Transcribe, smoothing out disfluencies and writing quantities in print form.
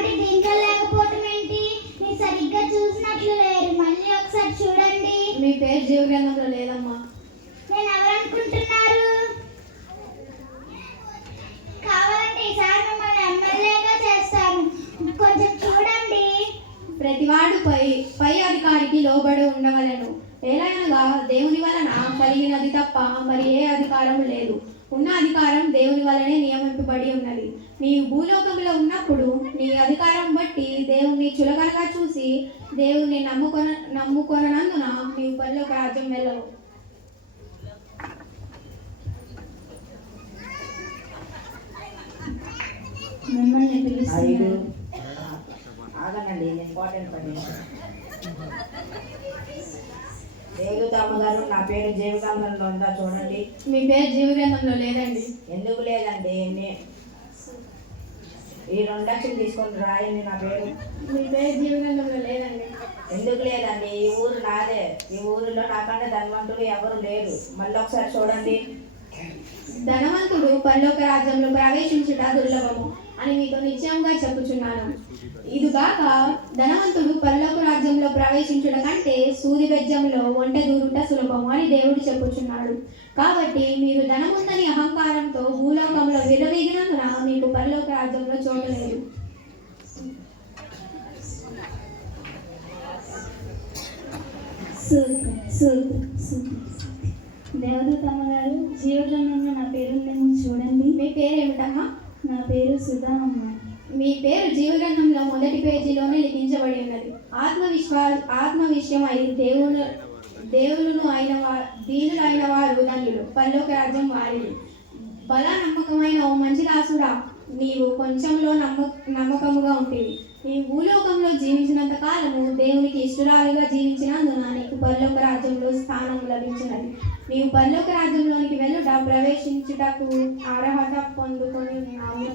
కావాలంటే దీంట్లో లేకపోవటం ఏంటి? మీరు సరిగ్గా చూసినట్లు లేరు. మళ్ళీ ఒకసారి చూడండి. మీ పేరు జీవ గ్రంథంలో లేదమ్మా. నేను ఎవరనుకుంటున్నారు? కావాలంటే ఈసారి మిమ్మల్ని ఎమ్మెల్యేగా చేస్తాను. కొంచెం చూడండి. ప్రతివాడు పై అధికారికి లోబడి ఉండవలను. ఎలాగనగా దేవుని వలన కలిగినది తప్ప మరి ఏ అధికారం లేదు. ఉన్న అధికారం దేవుని వలనే నియమింపబడి ఉన్నది. నీవు భూలోకంలో ఉన్నప్పుడు నీ అధికారం బట్టి దేవుణ్ణి చులకనగా చూసి దేవుణ్ణి నమ్ముకొనందున నీవు పరలోక రాజ్యం వెళ్ళవు. మిమ్మల్ని పిలుస్తున్నాను. ఆగనండి, ఇంపార్టెంట్ పని. లేదు అమ్మగారు, నా పేరు జీవగ్రంథంలో ఉందా చూడండి. మీ పేరు జీవగ్రంథంలో లేదండి. ఎందుకు లేదండి? ఈ 2 లక్షలు తీసుకొని రాయండి. నా పేరు మీ పేరు జీవగ్రంథంలో లేదండి. ఎందుకు లేదండి? ఈ ఊరు నాదే. ఈ ఊరిలో నాకంటే ధనవంతులు ఎవరు లేరు. మళ్ళీ ఒకసారి చూడండి. ధనవంతుడు పరలోక రాజ్యంలో ప్రవేశించుట దుర్లభము అని మీతో నిశ్చయంగా చెప్పుచున్నాను. ఇదిగాక ధనవంతుడు పరలోక రాజ్యంలో ప్రవేశించుట కంటే సూది బెజ్జంలో ఒంటె దూరుట సులభము అని దేవుడు చెప్పుచున్నాడు. కాబట్టి మీరు ధనముందని అహంకారంతో భూలోకంలో విర్రవీగినందున మీకు పరలోక రాజ్యంలో చోటు లేదు. దేవదూతమ్మ గారు, జీవగ్రంథంలో నా పేరు చూడండి. మీ పేరు ఏమిటమ్మా? నా పేరు సుధా అమ్మ. మీ పేరు జీవగ్రంథంలో మొదటి పేజీలోనే లిఖించబడి ఉన్నది. ఆత్మ విషయమై దేవులను దీనులు అయిన వారు ధన్యులు, పరలోక రాజ్యం వారిది. బలా నమ్మకమైన ఓ మంచి దాసుడా, నీవు కొంచెంలో నమ్మకముగా ఉంటుంది. నీ భూలోకంలో జీవించినంత కాలము దేవునికి ఇష్టరాలుగా జీవించినందున నీకు పరలోక రాజ్యంలో స్థానం లభించినది. నీవు పరలోక రాజ్యంలోనికి వెళ్ళుట ప్రవేశించుటకు అర్హత పొందుకొని ఉన్నావు.